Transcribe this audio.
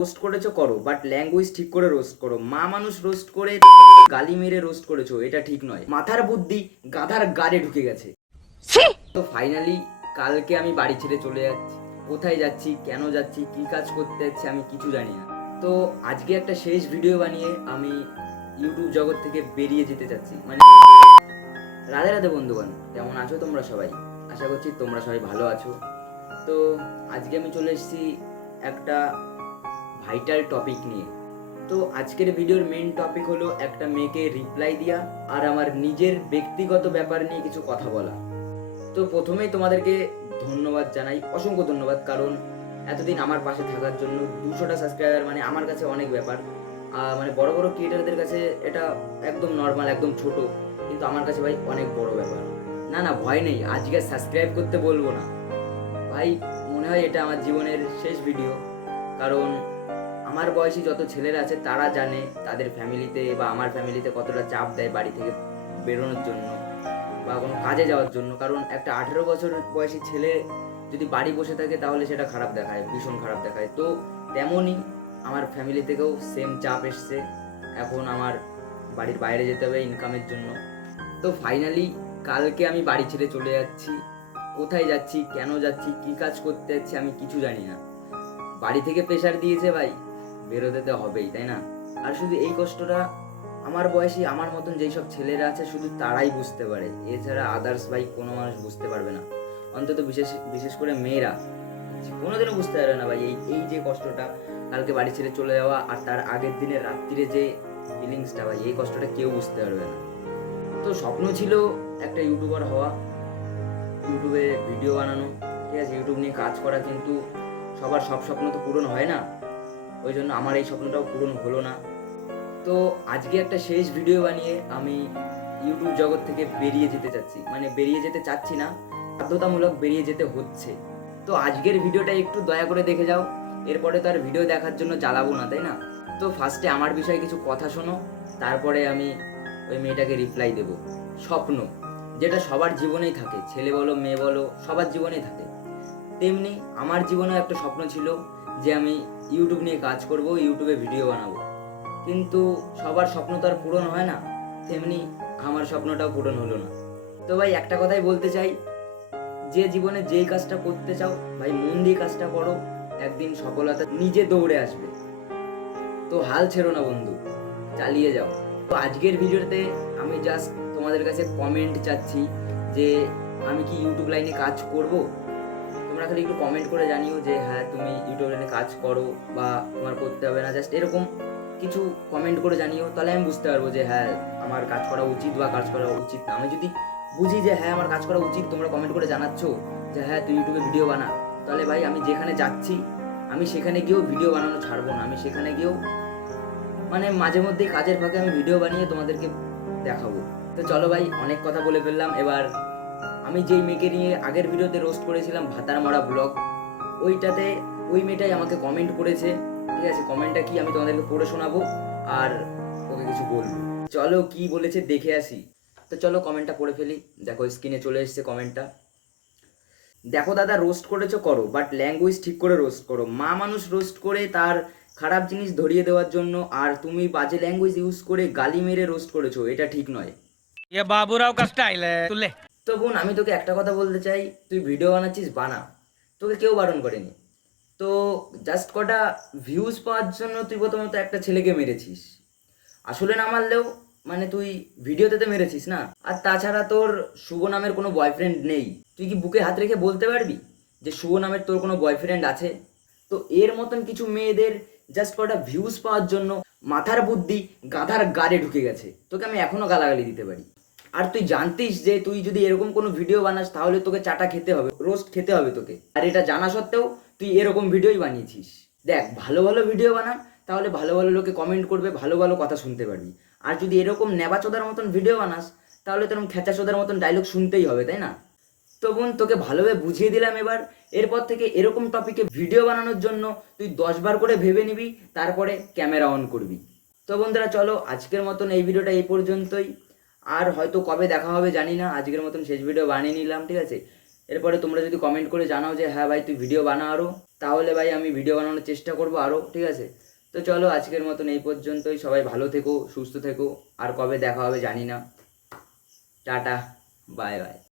Roast করেছো করো, but language ঠিক করে রোস্ট করো। মা মানুষ রোস্ট করে গালি মেরে রোস্ট করেছো, এটা ঠিক নয়। মাথার বুদ্ধি গাধার গাড়ে ঢুকে গেছে। তো ফাইনালি কালকে আমি বাড়ি ছেড়ে চলে যাচ্ছি। কোথায় যাচ্ছি, কেন যাচ্ছি, কি কাজ করতে যাচ্ছি আমি কিছু জানি না। তো আজকে একটা শেষ ভিডিও বানিয়ে আমি ইউটিউব জগৎ থেকে বেরিয়ে যেতে চাচ্ছি। মানে রাধে রাধে বন্ধুগণ, কেমন আছো তোমরা সবাই? আশা করছি তোমরা সবাই ভালো আছো। তো আজকে আমি চলে এসেছি একটা ভাইটাল টপিক নিয়ে। তো আজকের ভিডিওর মেইন টপিক হলো একটা মেয়েকে রিপ্লাই দেওয়া আর আমার নিজের ব্যক্তিগত ব্যাপার নিয়ে কিছু কথা বলা। তো প্রথমেই তোমাদেরকে ধন্যবাদ জানাই, অসংখ্য ধন্যবাদ, কারণ এতদিন আমার পাশে থাকার জন্য। 200টা সাবস্ক্রাইবার মানে আমার কাছে অনেক ব্যাপার। মানে বড় বড় ক্রিয়েটারদের কাছে এটা একদম নর্মাল, একদম ছোট, কিন্তু আমার কাছে ভাই অনেক বড় ব্যাপার। না না, ভয় নেই, আজকে সাবস্ক্রাইব করতে বলবো না ভাই। মনে হয় এটা আমার জীবনের শেষ ভিডিও, কারণ আমার বয়সী যত ছেলেরা আছে তারা জানে তাদের ফ্যামিলিতে বা আমার ফ্যামিলিতে কতটা চাপ দেয় বাড়ি থেকে বেরোনোর জন্য বা কোনো কাজে যাওয়ার জন্য। কারণ একটা 18 বছর বয়সী ছেলে যদি বাড়ি বসে থাকে তাহলে সেটা খারাপ দেখায়, ভীষণ খারাপ দেখায়। তো তেমনই আমার ফ্যামিলি থেকেও সেম চাপ এসছে। এখন আমার বাড়ির বাইরে যেতে হবে ইনকামের জন্য। তো ফাইনালি কালকে আমি বাড়ি ছেড়ে চলে যাচ্ছি। কোথায় যাচ্ছি, কেন যাচ্ছি, কি কাজ করতে যাচ্ছি আমি কিছু জানি না। বাড়ি থেকে প্রেশার দিয়েছে ভাই, বেরোতে তো হবেই, তাই না? আর শুধু এই কষ্টটা আমার বয়সী আমার মতন যেই সব ছেলেরা আছে শুধু তারাই বুঝতে পারে, এছাড়া আদার্স ভাই কোনো মানুষ বুঝতে পারবে না। অন্তত বিশেষ বিশেষ করে মেয়েরা কোনোদিনও বুঝতে পারবে না ভাই এই এই যে কষ্টটা, কালকে বাড়ি ছেড়ে চলে যাওয়া আর তার আগের দিনের রাত্রিরে যে ফিলিংসটা, ভাই এই কষ্টটা কেউ বুঝতে পারবে না। তো স্বপ্ন ছিল একটা ইউটিউবার হওয়া, ইউটিউবে ভিডিও বানানো, ঠিক আছে, ইউটিউব নিয়ে কাজ করা, কিন্তু সবার সব স্বপ্ন তো পূরণ হয় না। ওই জন্য আমার এই স্বপ্নটাও পূরণ হলো না। তো আজকে একটা শেষ ভিডিও বানিয়ে আমি ইউটিউব জগৎ থেকে বেরিয়ে যেতে চাচ্ছি। মানে বেরিয়ে যেতে চাচ্ছি না, বাধ্যতামূলক বেরিয়ে যেতে হচ্ছে। তো আজকের ভিডিওটা একটু দয়া করে দেখে যাও, এরপরে তো আর ভিডিও দেখার জন্য জ্বালাবো না, তাই না? তো ফার্স্টে আমার বিষয়ে কিছু কথা শোনো, তারপরে আমি ওই মেয়েটাকে রিপ্লাই দেব। স্বপ্ন যেটা সবার জীবনেই থাকে, ছেলে বলো মেয়ে বলো সবার জীবনেই থাকে, তেমনি আমার জীবনেও একটা স্বপ্ন ছিল যে আমি ইউটিউব নিয়ে কাজ করব, ইউটিউবে ভিডিও বানাবো। কিন্তু সবার স্বপ্ন তো আর পূরণ হয় না, তেমনি আমার স্বপ্নটাও পূরণ হলো না। তো ভাই একটা কথাই বলতে চাই, যে জীবনে যেই কাজটা করতে চাও ভাই মন দিয়ে কাজটা করো, একদিন সফলতা নিজে দৌড়ে আসবে। তো হাল ছেড়ো না বন্ধু, চালিয়ে যাও। তো আজকের ভিডিওতে আমি জাস্ট তোমাদের কাছে কমেন্ট চাচ্ছি যে আমি কি ইউটিউব লাইনে কাজ করব। তোমরা খালি একটু কমেন্ট করে জানিও যে হ্যাঁ তুমি ইউটিউব লাইনে কাজ করো বা তোমার করতে হবে না, জাস্ট এরকম কিছু কমেন্ট করে জানিও, তাহলে আমি বুঝতে পারবো যে হ্যাঁ আমার কাজ করা উচিত বা কাজ করা উচিত না। আমি যদি বুঝি যে হ্যাঁ আমার কাজ করা উচিত, তোমরা কমেন্ট করে জানাচ্ছ যে হ্যাঁ তুই ইউটিউবে ভিডিও বানা, তাহলে ভাই আমি যেখানে যাচ্ছি আমি সেখানে গিয়েও ভিডিও বানানো ছাড়বো না। আমি সেখানে গিয়েও মানে মাঝে মধ্যেই কাজের ফাঁকে আমি ভিডিও বানিয়ে তোমাদেরকে দেখাবো। তো চলো ভাই, অনেক কথা বলে ফেললাম। এবার আমি যেই মেয়েকে নিয়ে আগের ভিডিওতে রোস্ট করেছিলাম, ভাতার মারা ব্লগ, ওইটাতে ওই মেয়েটাই আমাকে কমেন্ট করেছে। ঠিক আছে, কমেন্টটা কি আমি তোমাদেরকে পড়ে শোনাবো আর ওকে কিছু বলবো। চলো কি বলেছে দেখে আসি। তো চলো কমেন্টটা পড়ে ফেলি। দেখো স্ক্রিনে চলে এসেছে কমেন্টটা। দেখো দাদা, রোস্ট করেছো করো, বাট ল্যাঙ্গুয়েজ ঠিক করে রোস্ট করো। মা মানুষ রোস্ট করে তার খারাপ জিনিস ধরিয়ে দেওয়ার জন্য, আর তুমি বাজে ল্যাঙ্গুয়েজ ইউজ করে গালি মেরে রোস্ট করেছো, এটা ঠিক নয়। ये बाबूराव का स्टाइल है तू ले। তো বোন, আমি তোকে একটা কথা বলতে চাই, তুই ভিডিও বানাচ্ছিস বানা, তোকে কেউ বারণ করেনি। তো জাস্ট কটা ভিউজ পাওয়ার জন্য তুই প্রথমত একটা ছেলেকে মেরেছিস। আসলে না মারলেও মানে তুই ভিডিওতে তো মেরেছিস না। আর তাছাড়া তোর শুভ নামের কোনো বয়ফ্রেন্ড নেই। তুই কি বুকে হাত রেখে বলতে পারবি যে শুভ নামের তোর কোনো বয়ফ্রেন্ড আছে? তো এর মতন কিছু মেয়েদের জাস্ট কটা ভিউজ পাওয়ার জন্য মাথার বুদ্ধি গাধার গাড়ে ঢুকে গেছে। তোকে আমি এখনো গালাগালি দিতে পারি। আর তুই জানতিস যে তুই যদি এরকম কোনো ভিডিও বানাস তাহলে তোকে চাটা খেতে হবে, রোস্ট খেতে হবে তোকে। আর এটা জানা সত্ত্বেও তুই এরকম ভিডিওই বানিয়েছিস। দেখ, ভালো ভালো ভিডিও বানা, তাহলে ভালো ভালো লোকে কমেন্ট করবে, ভালো ভালো কথা শুনতে পারবি। আর যদি এরকম নেবাচোদার মতন ভিডিও বানাস তাহলে তো এরকম খেঁচাচোদার মতন ডায়লগ শুনতেই হবে, তাই না? তো বোন, তোকে ভালোভাবে বুঝিয়ে দিলাম। এবার এরপর থেকে এরকম টপিকে ভিডিও বানানোর জন্য তুই 10 বার করে ভেবে নিবি, তারপরে ক্যামেরা অন করবি। তো বন্ধুরা চলো আজকের মতন এই ভিডিওটা এই পর্যন্তই। আর হয়তো কবে দেখা হবে জানি না, আজকের মতন শেষ ভিডিও বানিয়ে নিলাম, ঠিক আছে? এরপরে তোমরা যদি কমেন্ট করে জানাও যে হ্যাঁ ভাই তুই ভিডিও বানা আরও, তাহলে ভাই আমি ভিডিও বানানোর চেষ্টা করবো আরও, ঠিক আছে? তো চলো আজকের মতন এই পর্যন্তই। সবাই ভালো থেকো, সুস্থ থেকো। আর কবে দেখা হবে জানি না। Tata, bye bye.